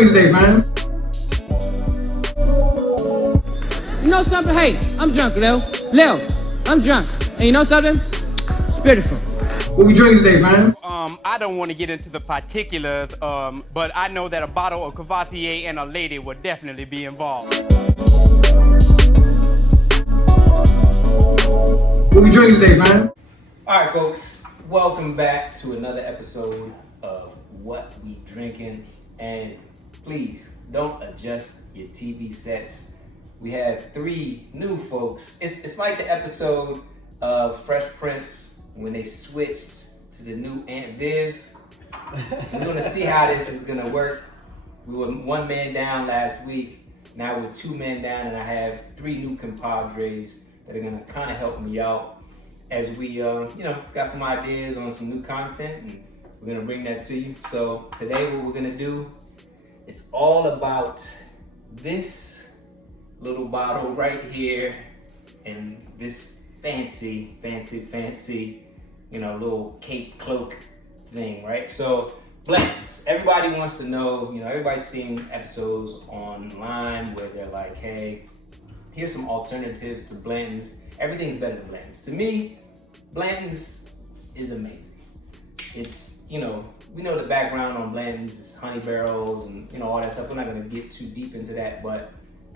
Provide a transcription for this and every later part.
drinking today, man? You know something? Hey, I'm drunk, Lil. I'm drunk. And you know something? It's beautiful. What we drinking today, man? I don't want to get into the particulars, but I know that a bottle of Cavatier and a lady would definitely be involved. What we drinking today, man? All right, folks. Welcome back to another episode of What We Drinking. And please don't adjust your TV sets. We have three new folks. It's like the episode of Fresh Prince when they switched to the new Aunt Viv. We're gonna see how this is gonna work. We were one man down last week. Now we're two men down, and I have three new compadres that are gonna kind of help me out as we, got some ideas on some new content, and we're gonna bring that to you. So today, what we're gonna do, it's all about this little bottle right here and this fancy, little cape cloak thing, right? So Blantons, everybody wants to know, everybody's seen episodes online where they're like, hey, here's some alternatives to Blantons. Everything's better than Blantons. To me, Blantons is amazing. It's, we know the background on Blantons is honey barrels and, all that stuff. We're not gonna get too deep into that, but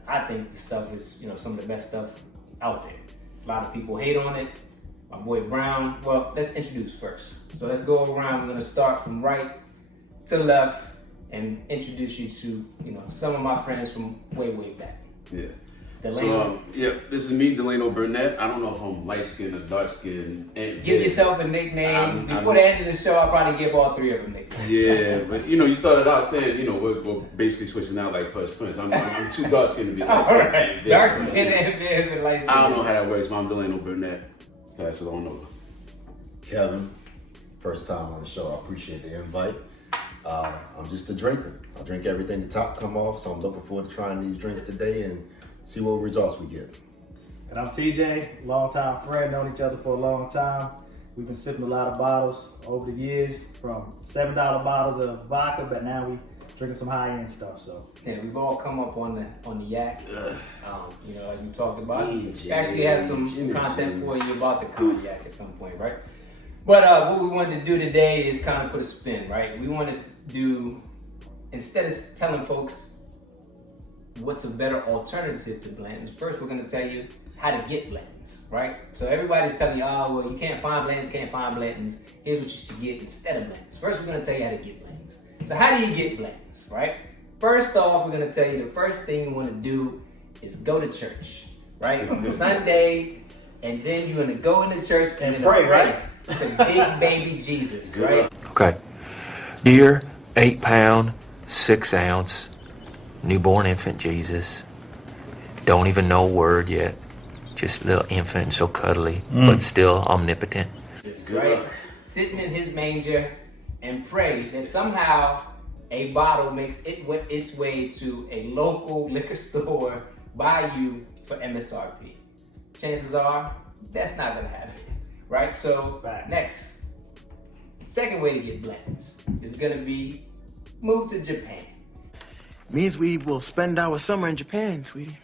I think the stuff is, some of the best stuff out there. A lot of people hate on it. My boy Brown, well, let's introduce first. So let's go around. We're gonna start from right to left and introduce you to, some of my friends from way back. Yeah. Delano. So, this is me, Delano Burnett. I don't know if I'm light-skinned or dark-skinned. Give yourself a nickname. Before the end of the show, I'll probably give all three of them nicknames. Yeah, but you started out saying, we're basically switching out like Fresh Prince. I'm too dark-skinned to be light-skinned. All right. Dark-skinned and light-skinned. I don't know how that works, but I'm Delano Burnett. Pass it on over. Kevin, first time on the show. I appreciate the invite. I'm just a drinker. I drink everything the top come off, so I'm looking forward to trying these drinks today and see what results we get. And I'm TJ, longtime friend, known each other for a long time. We've been sipping a lot of bottles over the years, from $7 bottles of vodka, but now we drinking some high-end stuff. So yeah, we've all come up on the yak. Like we talked about. We actually have some content for you about the cognac at some point, right? But what we wanted to do today is kind of put a spin, right? We want to do, instead of telling folks what's a better alternative to Blantons, first we're going to tell you how to get Blantons, right? So everybody's telling you, you can't find Blantons, Here's what you should get instead of Blantons. First, we're going to tell you how to get Blantons. So how do you get Blantons, right? First off, we're going to tell you the first thing you want to do is go to church, right? On Sunday, and then you're going to go into church and pray, right? It's a big baby Jesus, right? Okay. Dear 8-pound, 6-ounce, newborn infant Jesus. Don't even know a word yet. Just a little infant, so cuddly, but still omnipotent. Right? Sitting in his manger and pray that somehow a bottle makes its way to a local liquor store by you for MSRP. Chances are that's not gonna happen, right? So next, second way to get Blantons is gonna be move to Japan. Means we will spend our summer in Japan, sweetie.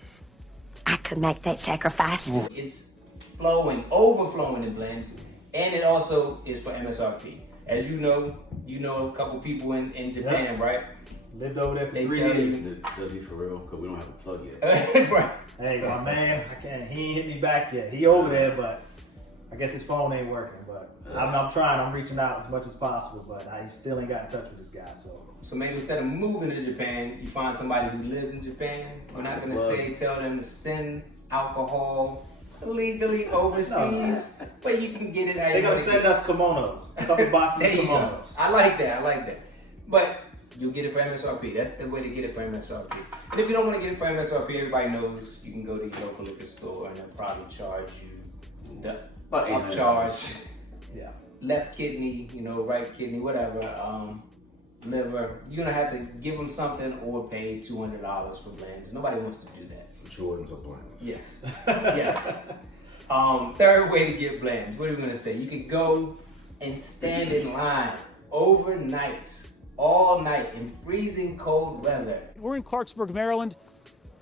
I could make that sacrifice. It's overflowing in Blantons, and it also is for MSRP. As you know a couple people in Japan, right? Lived over there for 3 years. Does he for real? Because we don't have a plug yet. Right. Hey, my man, he ain't hit me back yet. He over there, but I guess his phone ain't working. But I'm trying. I'm reaching out as much as possible, but I still ain't got in touch with this guy. So maybe instead of moving to Japan, you find somebody who lives in Japan. We're not going to tell them to send alcohol legally overseas, but you can get it. They're going to send us kimonos, a couple boxes of kimonos. I like that. But you'll get it for MSRP. That's the way to get it for MSRP. And if you don't want to get it for MSRP, everybody knows you can go to your local liquor store and they'll probably charge you the upcharge. Yeah. Left kidney, right kidney, whatever. Liver, you're gonna have to give them something or pay $200 for Blantons. Nobody wants to do that. Some Jordans or Blantons. Yes. Third way to get Blantons. What are we gonna say? You could go and stand in line overnight all night in freezing cold weather. We're in Clarksburg, Maryland,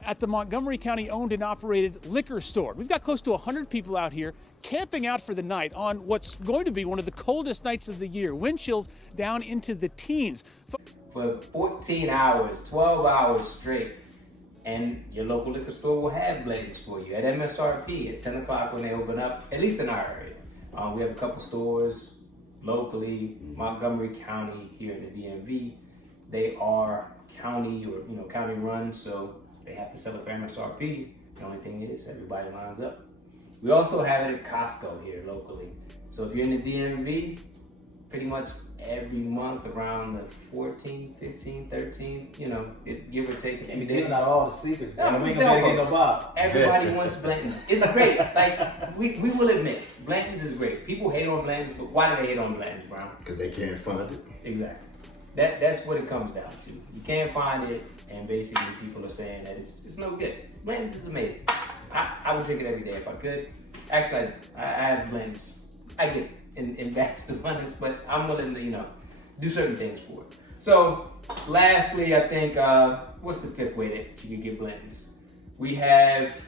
at the Montgomery County owned and operated liquor store. We've got close to 100 people out here camping out for the night on what's going to be one of the coldest nights of the year. Wind chills down into the teens. For 14 hours, 12 hours straight. And your local liquor store will have Blantons for you at MSRP at 10 o'clock when they open up, at least in our area. We have a couple stores locally, Montgomery County here in the DMV. They are county or county run, so they have to sell it for MSRP. The only thing is everybody lines up. We also have it at Costco here locally. So if you're in the DMV, pretty much every month around the 14th, 15th, 13th, give or take a few days. Giving out all the secrets, No, man. we We tell ain't gonna get folks, no bottle. everybody wants Blantons. It's great. Like, we will admit, Blantons is great. People hate on Blantons, but why do they hate on Blantons, Brown? Because they can't find it. Exactly. That's what it comes down to. You can't find it, and basically people are saying that it's no good. Blantons is amazing. I would drink it every day if I could. Actually, I have Blantons. I get it in vast abundance, but I'm willing to, do certain things for it. So, lastly, I think, what's the fifth way that you can get Blantons? We have,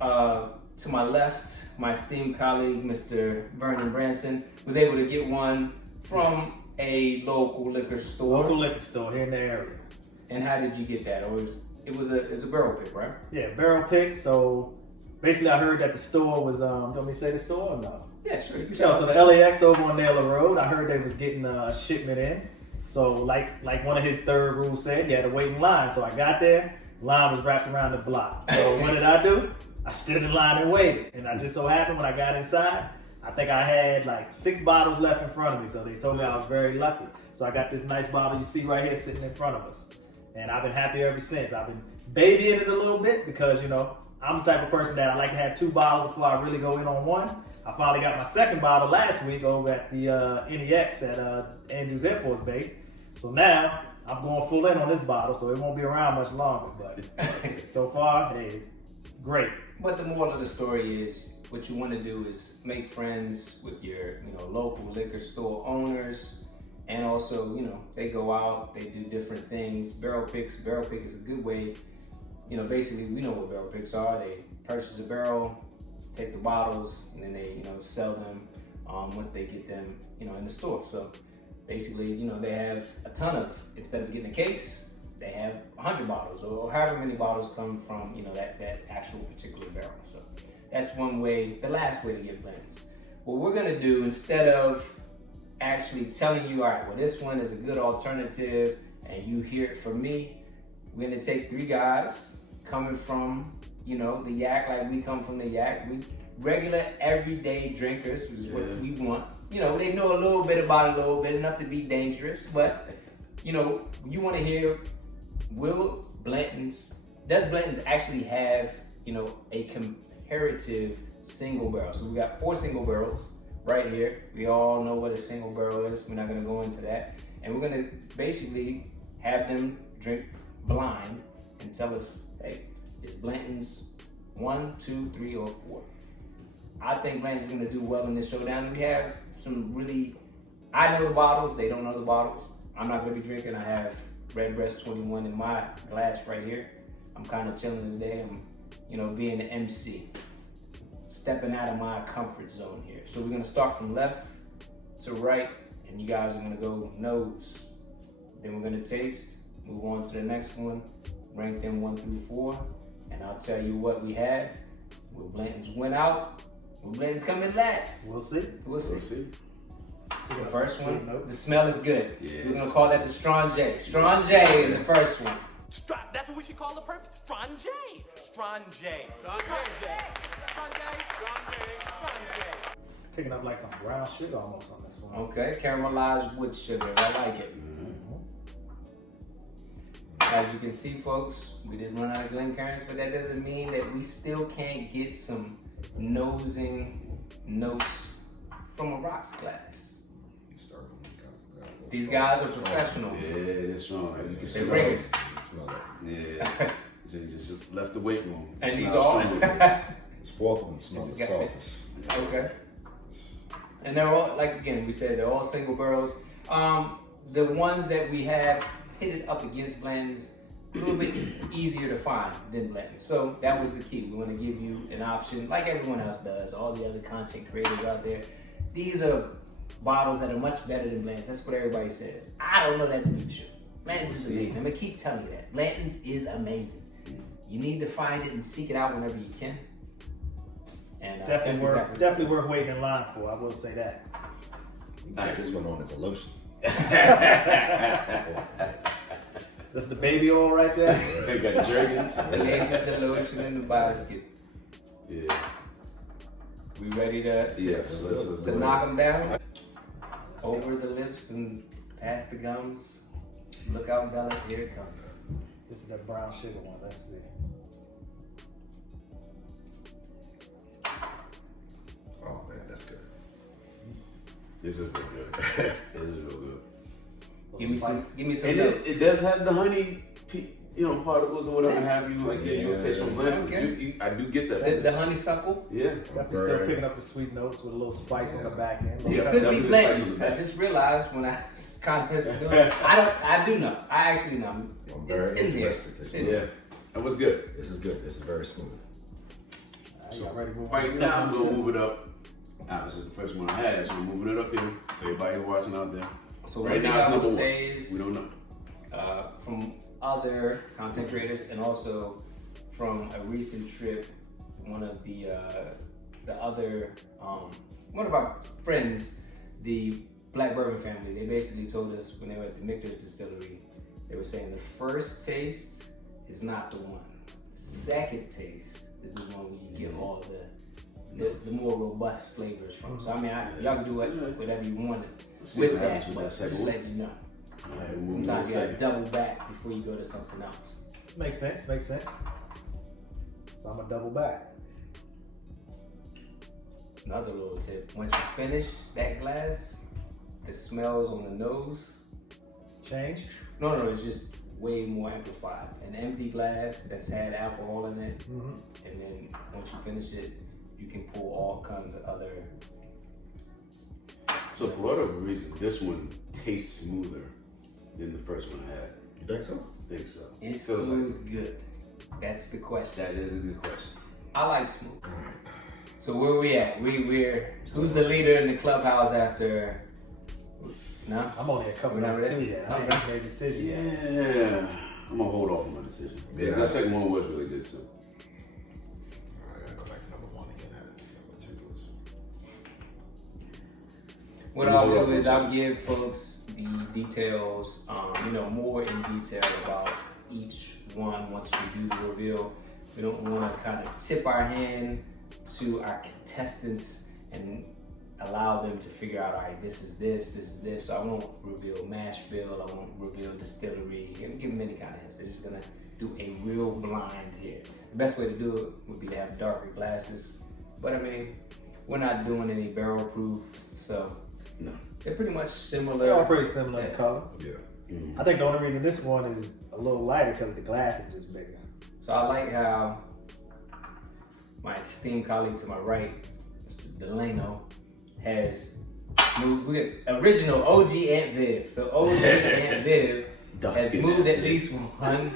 to my left, my esteemed colleague, Mr. Vernon Branson, was able to get one from a local liquor store. Local liquor store here in the area. And how did you get that? Or it was a barrel pick, right? Yeah, barrel pick. So basically, I heard that the store was. Do you want me to say the store or no? Yeah, sure. You can So the LAX over on Naylor Road. I heard they was getting a shipment in. So like one of his third rules said, you had to wait in line. So I got there. Line was wrapped around the block. So what did I do? I stood in line and waited. And I just so happened when I got inside, I think I had like 6 bottles left in front of me. So they told me I was very lucky. So I got this nice bottle you see right here sitting in front of us. And I've been happy ever since. I've been babying it a little bit because, I'm the type of person that I like to have 2 bottles before I really go in on one. I finally got my second bottle last week over at the NEX at Andrews Air Force Base. So now I'm going full in on this bottle, so it won't be around much longer. But so far, hey, it's great. But the moral of the story is, what you want to do is make friends with your, local liquor store owners, and also, they go out, they do different things. Barrel pick is a good way. Basically, we know what barrel picks are. They purchase a barrel, take the bottles, and then they, sell them once they get them, in the store. So basically, they have a ton of, instead of getting a case, they have 100 bottles or however many bottles come from, that actual particular barrel. So that's one way, the last way to get Blantons. What we're gonna do, instead of actually telling you, all right, well, this one is a good alternative and you hear it from me, we're gonna take 3 guys coming from, the yak, like we come from the yak. We regular, everyday drinkers is what we want. They know a little bit about it, a little bit, enough to be dangerous, but, you wanna hear, does Blanton's actually have, a comparative single barrel? So we got 4 single barrels right here. We all know what a single barrel is. We're not gonna go into that. And we're gonna basically have them drink blind and tell us, hey, is Blanton's 1, 2, 3, or 4? I think Blanton's gonna do well in this showdown. We have some I know the bottles, they don't know the bottles. I'm not gonna be drinking. I have Redbreast 21 in my glass right here. I'm kind of chilling today. I'm, being an MC. Stepping out of my comfort zone here. So we're gonna start from left to right, and you guys are gonna go nose. Then we're gonna taste, move on to the next one, rank them 1 through 4, and I'll tell you what we have. Will Blanton's win out? Will Blanton's come in last? We'll see. We'll see. The first one, the smell is good. Yeah, we're gonna call that the Strange. Strange in the first one. That's what we should call the perfect Strange. Picking up like some brown sugar almost on this one. Okay, caramelized wood sugar. I like it. As you can see, folks, we didn't run out of Glencairns, but that doesn't mean that we still can't get some nosing notes from a rocks glass. These guys are professionals. Yeah, they're strong. You can They're bringers. Smell that. Yeah. They just left the weight room. And these all. This 4th one smells the softest. Okay. And they're all, like again, we said they're all single barrels. the ones that we have pitted up against Blanton's a little bit easier to find than Blanton. So that was the key. We want to give you an option like everyone else does, all the other content creators out there. These are bottles that are much better than Blanton's. That's what everybody says. I don't know that to be true. Blanton's is amazing. I'm gonna keep telling you that. Blanton's is amazing. You need to find it and seek it out whenever you can. And definitely worth waiting in line for. I will say that. You got this one on as a lotion. That's the baby oil right there. They got jergens. The ladies, the lotion, and the basket. Yeah. We ready to let's knock them down? Over the lips and past the gums. Look out, Bella. Here it comes. This is the brown sugar one. Let's see. Oh man, that's good. This is real good. This is real good. Give me some And notes. it does have the honey, particles or whatever have you. Like you taste from Blanton. I do get that. The honeysuckle? Yeah. Definitely still picking up the sweet notes with a little spice on the back end. It could be Blanton's. I just realized when I was kind of doing it. I do know. I actually know. It's in there. Yeah. That was good. This is good. This is very smooth. Right now, I'm going to move it up. This is the first one I had, so I'm moving it up here. Everybody watching out there. So right now, it's number one. We don't know. From other content creators and also from a recent trip, one of our friends, the Black Bourbon family, they basically told us when they were at the Michter's Distillery, they were saying the first taste is not the one. The second taste is the one where you get all the more robust flavors from. So I mean, y'all can do whatever you want with that, but just let you know. Sometimes you gotta double back before you go to something else. Makes sense. So I'm gonna double back. Another little tip: once you finish that glass, the smells on the nose change. No, it's just way more amplified. An empty glass that's had alcohol in it, and then once you finish it, you can pull all kinds of other. So for whatever reason, this one tastes smoother than the first one I had. You think so? I think so. It's smooth good. That's the question. That is a good question. I like smooth. So where we at? Who's the leader in the clubhouse after? No? I'm only a couple number 2 yet. I ain't made a decision yet. Yeah. I'm gonna hold off on my decision. Yeah. That second one was really good too. I gotta go back to number 1 again. Number 2 was. What I'll do is I'll give folks the details, more in detail about each one once we do the reveal. We don't want to kind of tip our hand to our contestants and allow them to figure out, all right, this is this. So I won't reveal mash bill, I won't reveal distillery, give them any kind of hints. They're just gonna do a real blind here. The best way to do it would be to have darker glasses. But I mean, we're not doing any barrel proof, so no. They're pretty much similar. They're all pretty similar in color. Yeah. I think the only reason this one is a little lighter because the glass is just bigger. So I like how my esteemed colleague to my right, Mr. Delano, has moved. We got original OG Aunt Viv. So OG Aunt Viv has moved at least one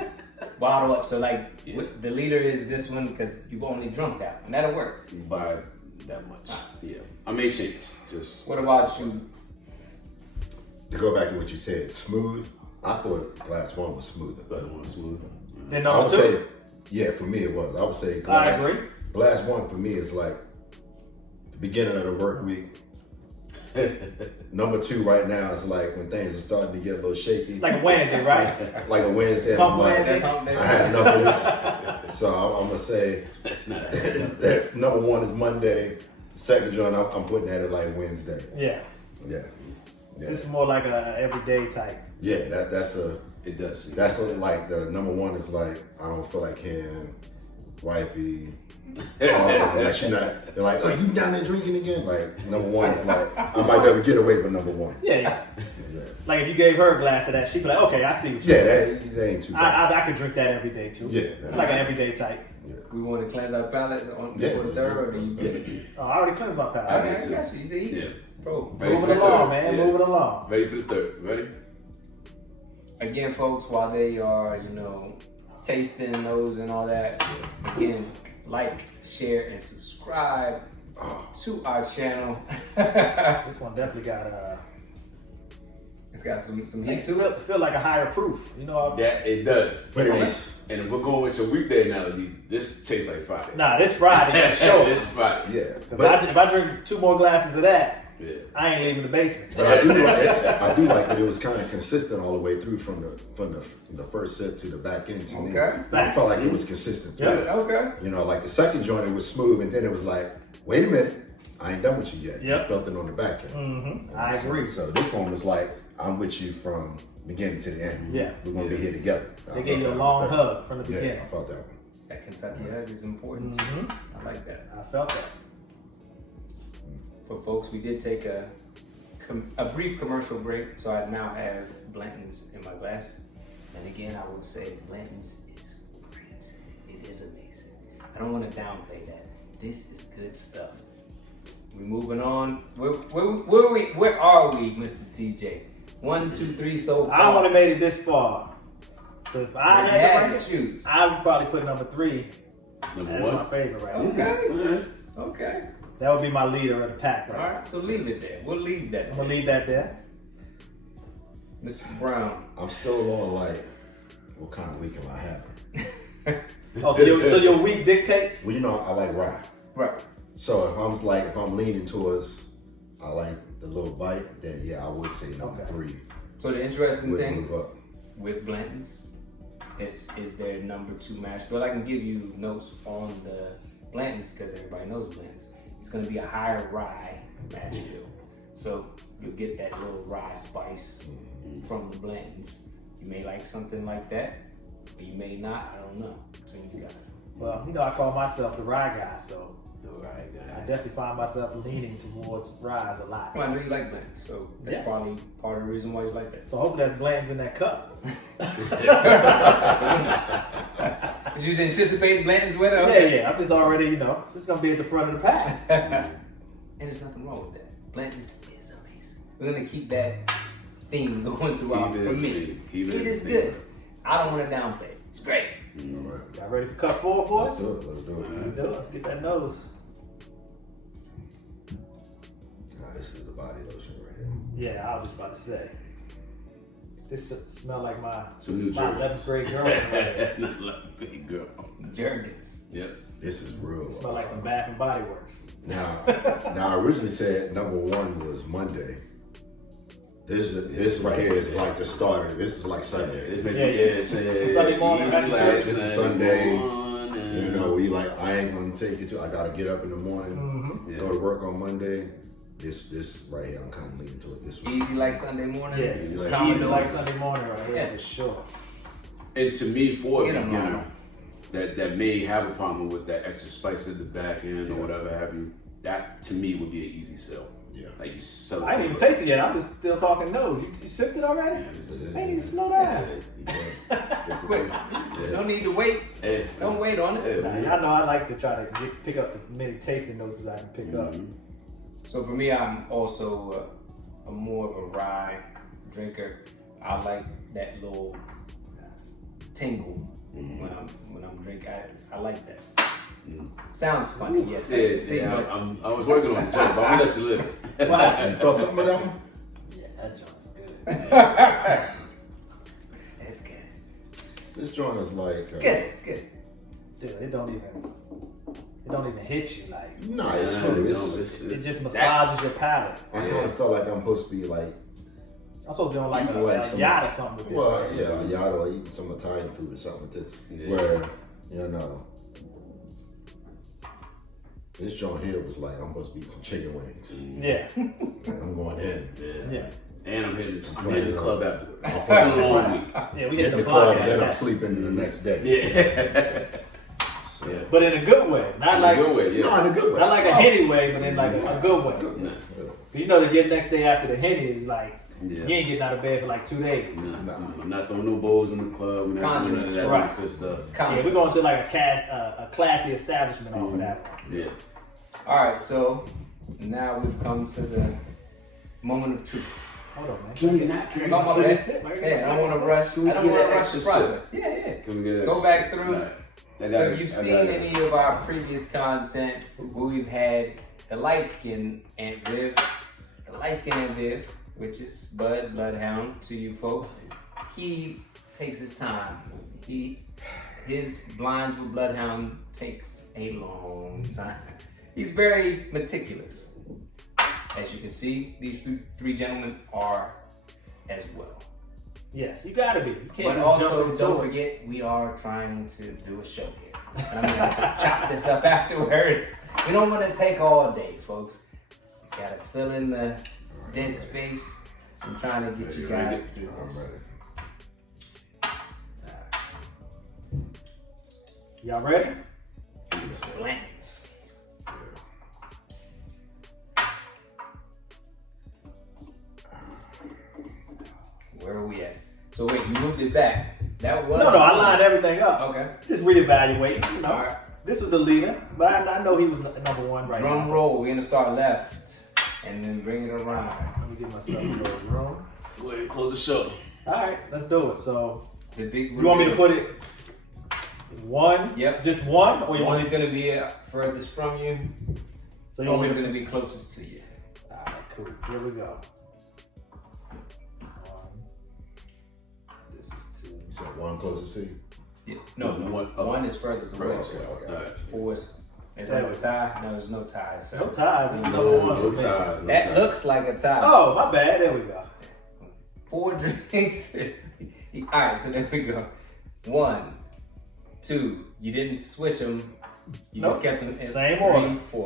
bottle up. So like the leader is this one because you've only drunk that one. That'll work. By that much. Yeah. I may change. Just. What about you? To go back to what you said, smooth. I thought glass 1 was smoother. Glass 1 was smoother. Then I number would 2? say, yeah, for me it was. I would say glass. I agree. Glass 1 for me is like the beginning of the work week. Number 2 right now is like when things are starting to get a little shaky. Like a Wednesday, right? Like a Wednesday. Pump I'm like, Wednesday. I had enough of this. So I'm gonna say that number 1 is Monday. Second joint, I'm putting that at like Wednesday. Yeah. This is more like a everyday type. Yeah, that's a. It does. That's like the number 1 is like I don't feel like can wifey. Like she not. They're like, oh, you down there drinking again? Like number 1 is like I might be able to get away with number 1. Yeah. Like if you gave her a glass of that, she'd be like, okay, I see what you that ain't too bad. I could drink that every day too. Yeah. It's like an everyday type. Yeah. We want to cleanse our palates on the third, or do you get it? Oh, I already cleansed my palate. I got you. You see? Yeah. Bro. Moving along, man. Yeah. Moving along. Ready for the third. Ready? again, folks, while they are, tasting those and all that, again, like, share, and subscribe to our channel. This one definitely got it's got some heat to it. Feel like a higher proof, Yeah, it does. But it was. And if we're going with your weekday analogy, this tastes like Friday. Nah, this Friday for sure. This Friday. Yeah. But if I drink 2 more glasses of that, yeah. I ain't leaving the basement. But I do like that it was kind of consistent all the way through from the first sip to the back end to me. Okay. I felt like it was consistent through it. Okay. Like the second joint, it was smooth, and then it was like, wait a minute, I ain't done with you yet. Yep. I felt it on the back end. Mm-hmm. I agree. So this one was like, I'm with you from beginning to the end. Yeah. We're going to be here together. They gave you a long hug from the beginning. Yeah, I felt that one. That Kentucky hug is important too. I like that. I felt that. For folks, we did take a brief commercial break, so I now have Blanton's in my glass. And again, I will say Blanton's is great. It is amazing. I don't want to downplay that. This is good stuff. We're moving on. Where are we, Mr. TJ? 1, 2, 3 so far. I don't want to made it this far. So if I had to choose, I would probably put number 3. Number That's 1? my favorite right Okay. now. Okay. That would be my leader of the pack right All right, so leave it there. We'll leave that. I'm going to leave that there. Mr. Brown. I'm still on like, what kind of week am I having? Oh, so your week dictates? Well, I like rye. Right. So if I'm leaning towards, I like the little bite, then yeah, I would say number 3. So the interesting Would thing move up. with Blanton's is their number 2 mash bill. I can give you notes on the Blanton's because everybody knows Blanton's. It's going to be a higher rye mash bill. So you'll get that little rye spice from the Blanton's. You may like something like that, or you may not. I don't know. Between you guys. Well, I call myself the rye guy, so I definitely find myself leaning towards rye a lot. Well, I know you like Blanton's, so that's probably part of the reason why you like that. So hopefully that's Blanton's in that cup. Did you anticipate Blanton's with her? Yeah. I'm just already, it's going to be at the front of the pack. And there's nothing wrong with that. Blanton's is amazing. We're going to keep that theme going throughout for me. It is good. I don't want to downplay it. It's great. All right. Y'all ready for cut 4, boys? Let's do it. Let's do it. Let's get that nose. This is the body lotion right here. Yeah, I was just about to say. This smell like my Some new 11th grade girlfriend. Right Not 11th grade girl. Jergens. Yep. This is real. Smell like some Bath and Body Works. Now I originally said number 1 was Monday. This right here is like the starter. This is like Sunday. Sunday morning. This is Sunday. We like, I ain't gonna take you to. I gotta get up in the morning, go to work on Monday. This right here, I'm kind of leaning to it. This one. Easy like Sunday morning. Yeah, easy like Sunday morning right here for sure. And to me, for a Get 'em beginner on. that may have a problem with that extra spice at the back end or whatever have you, that to me would be an easy sell. Yeah. Like you sell it. I ain't even tasted it yet. I'm just still talking nose. You sipped it already? Yeah, this is I need to slow down. Quick. No need to wait. Hey. Don't wait on it. Nah, y'all know I like to try to pick up the many tasting notes that I can pick up. So for me, I'm also a more of a rye drinker. I like that little tingle when I'm drinking. I like that. Sounds funny, yes. I was working on the joke, but I'm gonna let you live. You felt something with that one? Yeah, that joint's good. It's good. This joint is like. It's good. Dude, it don't even hit you like. Nah, it's smooth. It just massages your palate. I kind of felt like I'm supposed to be like. I'm supposed to be on like a yacht or something with this. Well, yeah, a yacht or eating some Italian food or something with this. Where, this joint here was like, I'm supposed to eat some chicken wings. Yeah. Like, I'm going in. Yeah. And I'm hitting the club afterwards. I'm Been a long week. Yeah, we hit hit the club, then I'm sleeping the next day. Yeah. But in a good way. Not like in a good way, yeah. No, in a good way. Not like a Henny way, but in like a good way. You know the next day after the Henny is like, you ain't getting out of bed for like 2 days. I'm not throwing no bowls in the club. We're not doing none of that nonsense stuff. Yeah, we're going to like a classy establishment off of that one. Yeah. All right, so now we've come to the moment of truth. Hold on, man. Can we not? Oh, my bad. Yeah, I don't want to rush. I don't want to rush the process. Yeah. Can we get Go back through. Right. So if you've seen any of our previous content where we've had the light skin Aunt Viv, which is Bud, Bloodhound to you folks, he takes his time. His blinds with Bloodhound takes a long time. He's very meticulous. As you can see, these three gentlemen are as well. Yes, you gotta be. You can't But just also, jump don't into it. forget, we are trying to do a show here. And I'm gonna chop this up afterwards. We don't want to take all day, folks. Gotta fill in the dead space. So I'm trying to get you guys through this. Y'all ready? Blantons. Where are we at? So wait, you moved it back. That was No, I lined everything up. Okay. Just reevaluate. You know, All right. this was the leader, but I know he was number one right Drum now. roll. We're gonna start left and then bring it around. Let me give myself a little room. Go ahead and close the show. All right, let's do it. So, The big. you want me to put it one? Yep. Just one, or you want One's me to? gonna be furthest from you. So you want me One's to? gonna be closest to you. All right, cool. Here we go. This is two. You said one closest to you? Yeah. No, one is furthest away. Okay. Four is. Is that a tie? No, there's no ties. So. No ties. This is number one for me. ties. That looks like a tie. Oh, my bad. There we go. 4 drinks. All right, so there we go. 1, 2. You didn't switch them. You just Nope. kept them in Same 3, order. 4.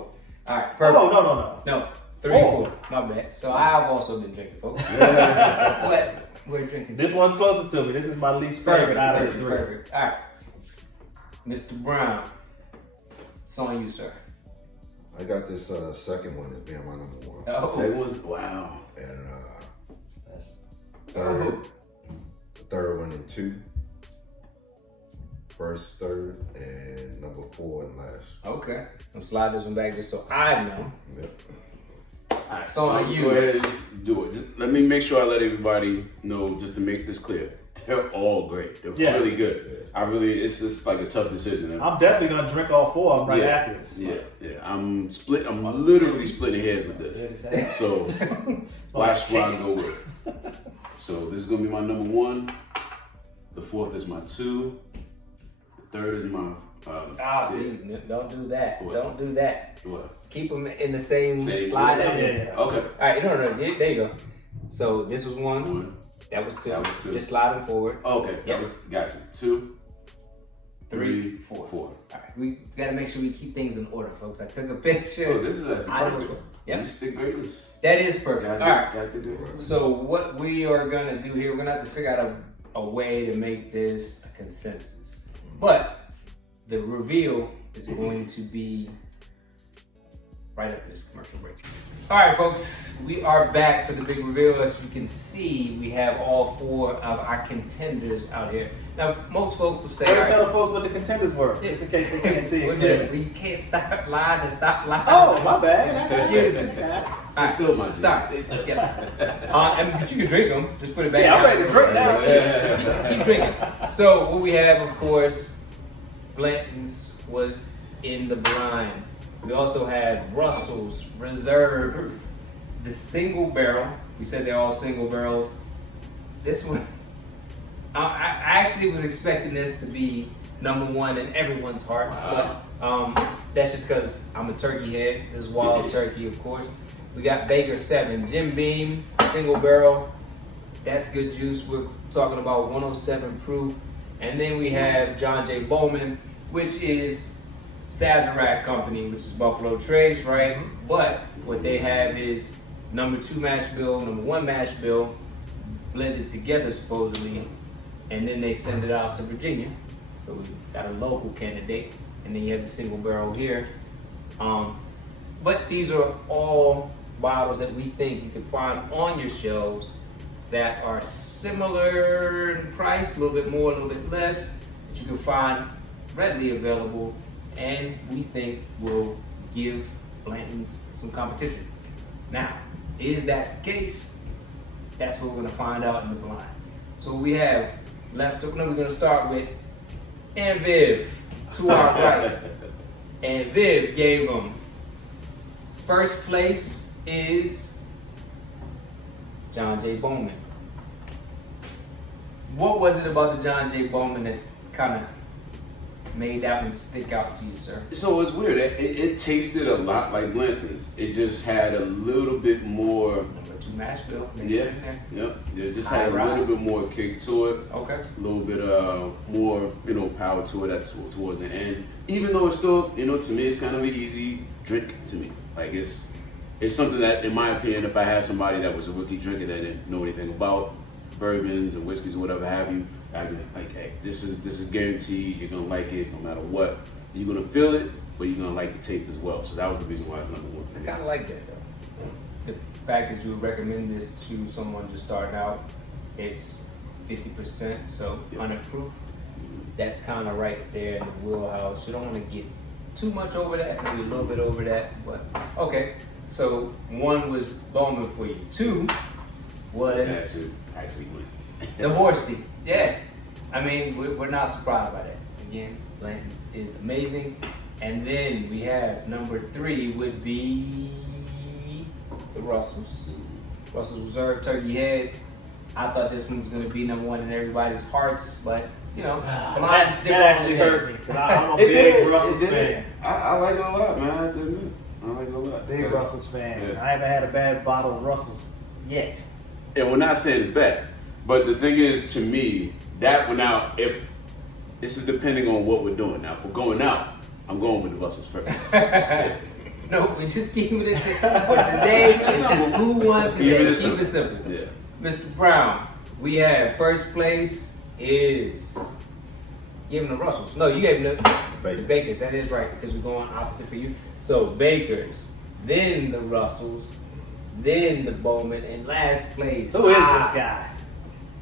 All right, Oh, perfect. no. No, 3, 4. 4. My bad. So I've also been drinking, folks. What? We're drinking. This one's closest to me. This is my least favorite out of the three. Perfect. All right, Mr. Brown, it's on you, sir. I got this second one as being my number one. Oh, Say was wow. And That's the third one in 2. First, third, and number 4 and last. okay. I'm sliding this one back just so I know. Yep. It's on Go you. ahead and do it. Just let me make sure I let everybody know, just to make this clear. They're all great. They're Yeah. really good. It's just like a tough decision. I'm definitely gonna drink all 4 of them right Yeah. after this. Yeah. I'm literally splitting hairs with this. So watch where I go with. So this is gonna be my number 1. The 4th is my 2. The 3rd is my See, don't do that. What? Don't do that. What? Keep them in the same Same slide. order. down. Yeah. Okay. All right, no. There you go. So this was 1. 1. That was 2. That was 2. Just sliding forward. Okay. Yep. Gotcha. 2, 3, 4. 4. All right, we gotta make sure we keep things in order, folks. I took a picture. Oh, this is actually I know perfect. Yep. Mystic greatness. That is perfect. All right. Got to do this. So what we are gonna do here, we're gonna have to figure out a way to make this a consensus. But the reveal is going to be right after this commercial break. All right, folks, we are back for the big reveal. As you can see, we have all 4 of our contenders out here. Now, most folks will say, Gotta tell the folks what the contenders were, just in case they can't see it clearly. You can't stop lying and stop lying. Oh, my bad. Confusing. It's still my Sorry. Yeah. But you can drink them. Just put it back. Yeah, I'm down. ready to drink now. Yeah. Keep drinking. So what we have, of course, Blanton's was in the blind. We also have Russell's Reserve, the single barrel. We said they're all single barrels. This one, I actually was expecting this to be number 1 in everyone's hearts, but that's just because I'm a turkey head. This is wild turkey, of course. We got Baker 7, Jim Beam, single barrel. That's good juice. We're talking about 107 proof. And then we have John J. Bowman, which is Sazerac Company, which is Buffalo Trace, right? But what they have is number 2 mash bill, number 1 mash bill, blended together supposedly, and then they send it out to Virginia. So we got a local candidate, and then you have the single barrel here. But these are all bottles that we think you can find on your shelves that are similar in price, a little bit more, a little bit less, that you can find readily available, and we think will give Blanton's some competition. Now, is that the case? That's what we're gonna find out in the blind. So we have left. No, we're gonna start with and Viv to our right. And Viv gave them first place is John J. Bowman. What was it about the John J. Bowman that kind of made that one stick out to you, sir? So it's weird. It tasted a lot like Blanton's. It just had a little bit more. Number 2 Nashville. Yeah. Yep. It just had a little bit more kick to it. Okay. A little bit more, power to it towards the end. Even though it's still, to me, it's kind of an easy drink to me. Like it's something that, in my opinion, if I had somebody that was a rookie drinker that didn't know anything about bourbons and whiskeys or whatever have you, I'd be like, hey, this is guaranteed. You're gonna like it no matter what. You're gonna feel it, but you're gonna like the taste as well. So that was the reason why it's number 1 for me. I kind of like that though. The fact that you would recommend this to someone just starting out, it's 50%, so 100 proof. That's kind of right there in the wheelhouse. You don't want to get too much over that, maybe a little bit over that, but okay. So 1 was Bowman for you. 2 was actually the Horsey. Yeah, I mean we're not surprised by that. Again, Blanton's is amazing. And then we have number 3 would be the Russells. Russell's Reserve Turkey Head. I thought this one was going to be number 1 in everybody's hearts, but that actually hurt me. 'Cause I'm a big Russell's fan. I like it a lot, man. I have to admit. I like it a lot. Big Russell's fan. Yeah. I haven't had a bad bottle of Russell's yet. And we're not saying it's bad, but the thing is, to me, that one out, if this is depending on what we're doing. Now, if we're going out, I'm going with the Russells first. No, we just keep it for today. It's just who won today. Keep it simple. Yeah. Mr. Brown, we have first place is giving the Russells. No, you gave them the Bakers. That is right, because we're going opposite for you. So Bakers, then the Russells, then the Bowman, and last place. Who is this guy?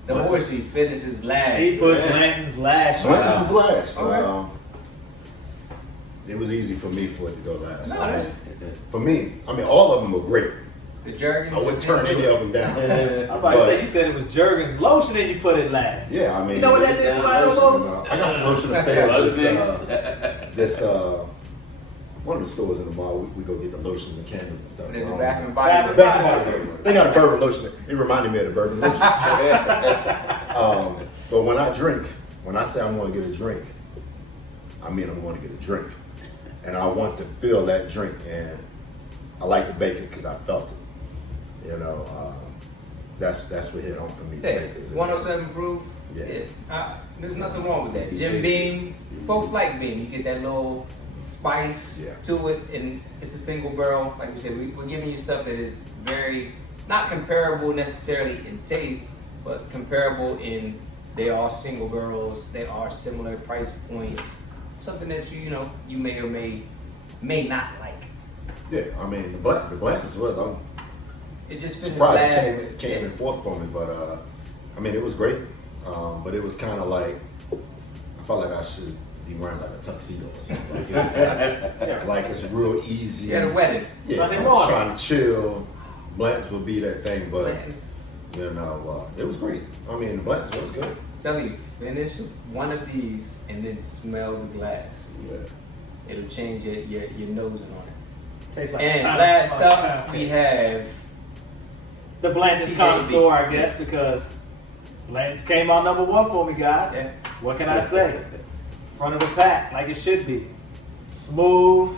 The Horsey finishes last. He put Blanton's last. Blanton's was last. Okay. It was easy for me for it to go last. No, for me, all of them were great. The Jergens. I wouldn't turn any of them down. I'm about to say, you said it was Jergens lotion and you put it last. Yeah, I mean. You know what that did for my elbows? I got some lotion upstairs. This one of the stores in the mall, we go get the lotions and candles and stuff. Bath and Body Works. They got a bourbon lotion. It reminded me of the bourbon lotion. But when I say I'm going to get a drink, I mean I'm going to get a drink. And I want to feel that drink. And I like the Bakers because I felt it. That's what hit home for me. Yeah, Bakers. 107 proof. Yeah. There's nothing wrong with that. Jim Beam, folks like Beam. You get that little spice to it, and it's a single barrel. Like we said, we're giving you stuff that is very, not comparable necessarily in taste, but comparable in they are single barrels, they are similar price points, something that you may or may not like. Yeah, I mean the Blantons was. It just finished surprised last. it came in fourth for me, but it was great. But it was kind of like I felt like I should be wearing like a tuxedo or something. Like, it was like it's real easy. You had a wedding. Yeah, I'm trying to chill. Blantons would be that thing, but it was great. I mean, the Blantons was good. I'm telling you, finish one of these and then smell the glass. Yeah. It'll change your nosing on it. Tastes like and last up, we have the Blanton's connoisseur, I guess, because Blanton's came out number 1 for me, guys. Yeah. What can I say? Front of the pack, like it should be. Smooth,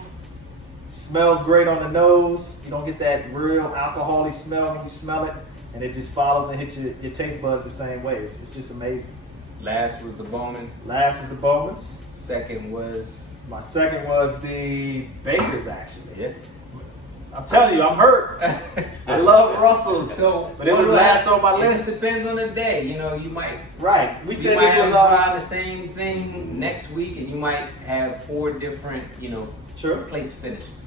smells great on the nose. You don't get that real alcoholic smell when you smell it, and it just follows and hits your taste buds the same way. It's just amazing. Last was the Bowman. Last was the Bowman's. My second was the Bakers, actually. Yeah. I'm telling you, I'm hurt. I love Russell's, but it was last on my list. It just depends on the day. You might. Right. We said this this was around the same thing next week, and you might have 4 different, place finishes.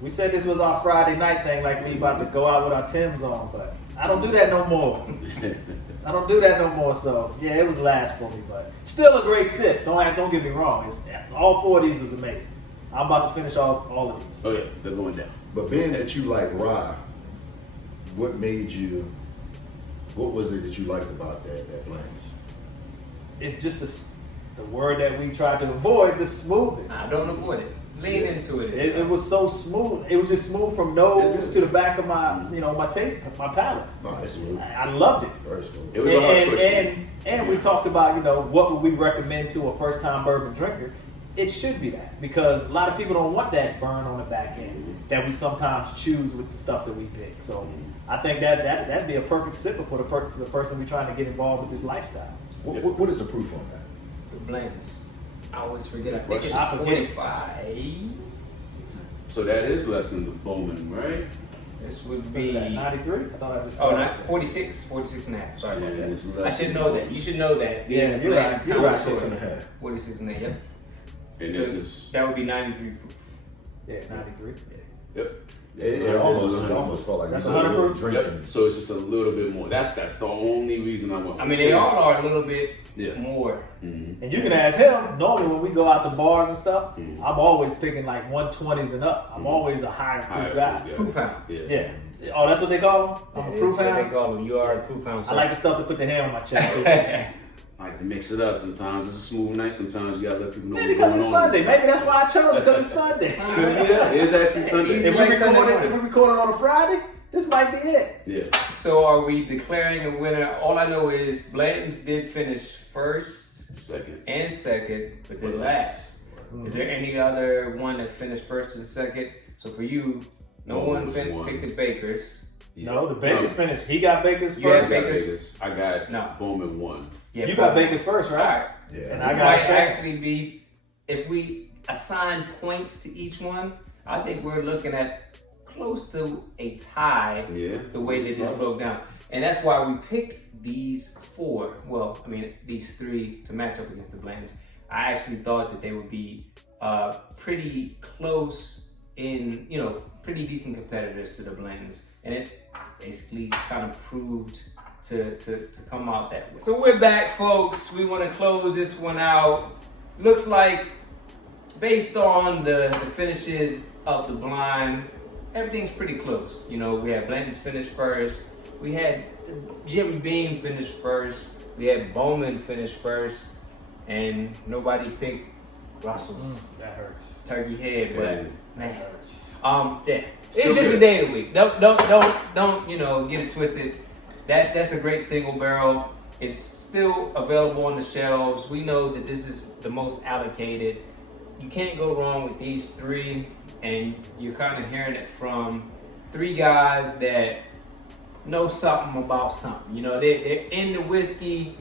We said this was our Friday night thing, like we about to go out with our Timbs on, but I don't do that no more. So yeah, it was last for me, but still a great sip. Don't get me wrong. All 4 of these was amazing. I'm about to finish off all of these. Oh yeah, they're going down. But being that you like rye, what made you What was it that you liked about that Blanton's? It's just the word that we tried to avoid, the smoothness. I don't avoid it. Lean into it. It was so smooth. It was just smooth from nose to the back of my, my taste, my palate. No, it's smooth. I loved it. Very smooth. It was a hard choice. And we talked about, what would we recommend to a first-time bourbon drinker? It should be that, because a lot of people don't want that burn on the back end that we sometimes choose with the stuff that we pick. So I think that'd be a perfect sipper for the person we're trying to get involved with this lifestyle. What is the proof on that? The blends. I always forget. I think it's I forget. 45. So that is less than the Bowman, right? This would be 93. I thought I just. Oh, not 46 and a half. Sorry about Yeah, it's that. I less should than know that. You should know that. Yeah, you're right. You're right. 6.5. 46 and a half. Yep. And So this is that would be 93 proof. Yeah, 93. yep. It almost felt like That's you 100 were proof? drinking. Yep. So it's just a little bit more. That's the only reason I want. I mean, they all are a little bit Yeah. more. Mm-hmm. And you can ask him. Normally, when we go out to bars and stuff, I'm always picking like 120s and up. I'm always a higher proof guy. Proof hound. Yeah. Oh, that's what they call them? I'm a That proof is what they hound? call them. You are a proof hound. I like the stuff to put the hair on my chest. I like to mix it up. Sometimes it's a smooth night. Sometimes you gotta let people know Maybe what's going because it's on. Sunday. Maybe that's why I chose it, because it's Sunday. Yeah, it is actually Sunday. If we record it on a Friday, this might be it. Yeah. So are we declaring a winner? All I know is Blanton's did finish first, second, but then last. Is there any other one that finished first and second? So for you, no one picked the Bakers. Yeah. No, the Bakers finished. He got Bakers You had first. Bakers? I got No. Bowman 1. Yeah, You got Bakers first, All right? right. Yeah. And This I got might second. actually be, if we assign points to each one, I think we're looking at close to a tie. Yeah. The way that this broke down. And that's why we picked these four. Well, I mean, these three to match up against the blends. I actually thought that they would be pretty close in, pretty decent competitors to the blends. And it basically kind of proved to come out that way. So we're back, folks. We want to close this one out. Looks like, based on the finishes of the blind, everything's pretty close. We had Blanton's finish first. We had Jim Beam finish first. We had Bowman finish first. And nobody picked Russell's That hurts. turkey head, Crazy. but man. hurts. Yeah. Still It's just good. a day of the week. Don't get it twisted. That's a great single barrel. It's still available on the shelves. We know that this is the most allocated. You can't go wrong with these three, and you're kind of hearing it from three guys that know something about something. They're in the whiskey.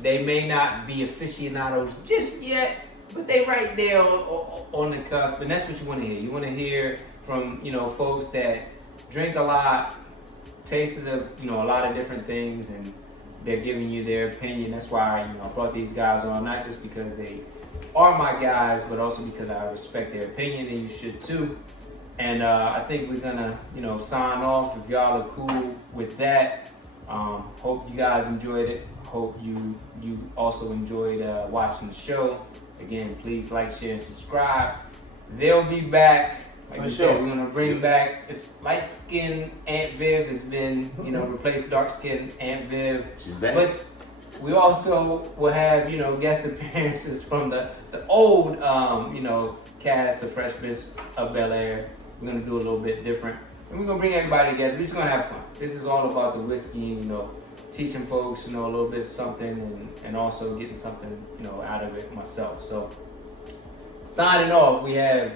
They may not be aficionados just yet, but they right there on the cusp, and that's what you want to hear. You want to hear from folks that drink a lot, tasted a lot of different things, and they're giving you their opinion. That's why I brought these guys on, not just because they are my guys, but also because I respect their opinion, and you should too. And I think we're gonna sign off if y'all are cool with that. Hope you guys enjoyed it. Hope you also enjoyed watching the show. Again, please like, share, and subscribe. They'll be back. Like we said, we're gonna bring back this light-skinned Aunt Viv has been, replaced dark-skinned Aunt Viv. She's back. But we also will have, guest appearances from the old, cast of Fresh Prince of Bel-Air. We're gonna do a little bit different, and we're gonna bring everybody together. We're just gonna have fun. This is all about the whiskey, teaching folks, a little bit of something, and also getting something, out of it myself. So, signing off, we have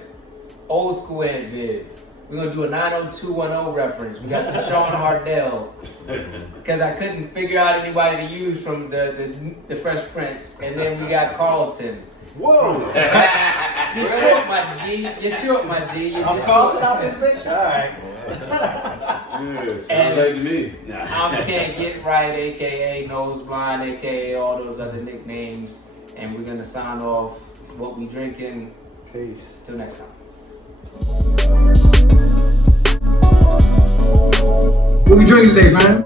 old school Aunt Viv. We're gonna do a 90210 reference. We got Sean Hardell, because I couldn't figure out anybody to use from the Fresh Prince, and then we got Carlton. Whoa! You're short, my G. You're short, my G. I'm Carlton out this bitch? All right. Yeah, sounds And like me. I Can't Get Right, aka Nose Blind, aka all those other nicknames. And we're gonna sign off. This is What We Drinking. Peace. Till next time. What we drinking today, man?